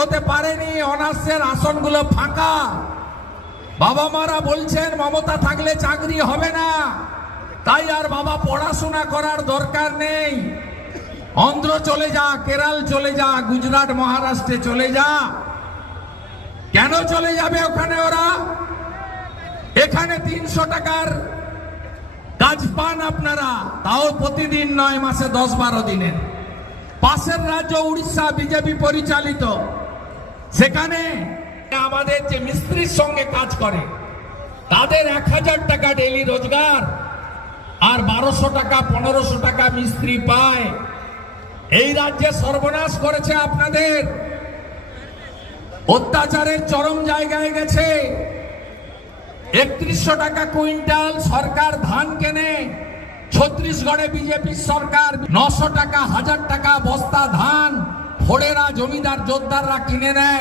হতে পারেনি, অনার্সের আসনগুলো ফাঁকা। বাবা মারা বলছেন মমতা থাকলে চাকরি হবে না, তাই আর বাবা পড়াশোনা করার দরকার নেই, অন্ধ্র চলে যা, কেরল চলে যা, গুজরাট মহারাষ্ট্রে চলে যা। কেন চলে যাবে ওখানে ওরা? এখানে 300 টাকার কাজ পান আপনারা, তাও প্রতিদিন নয়, মাসে 10-12 দিনের। পাশের রাজ্য উড়িষ্যা বিজেপি পরিচালিত, সেখানে আমাদের যে মিস্ত্রির সঙ্গে কাজ করে তাদের 1000 টাকা ডেইলি রোজগার, আর 1200 টাকা 1500 টাকা মিস্ত্রি পায়। এই রাজ্যে সর্বনাশ করেছে আপনাদের, অত্যাচারের চরম জায়গায় গেছে। 3100 টাকা কুইন্টাল সরকার ধান কেনে, ছত্তিশগড়ে বিজেপি সরকার 900 টাকা 1000 টাকা বস্তা ধান ফোড়েরা জমিদার জোরদাররা কিনে নেয়।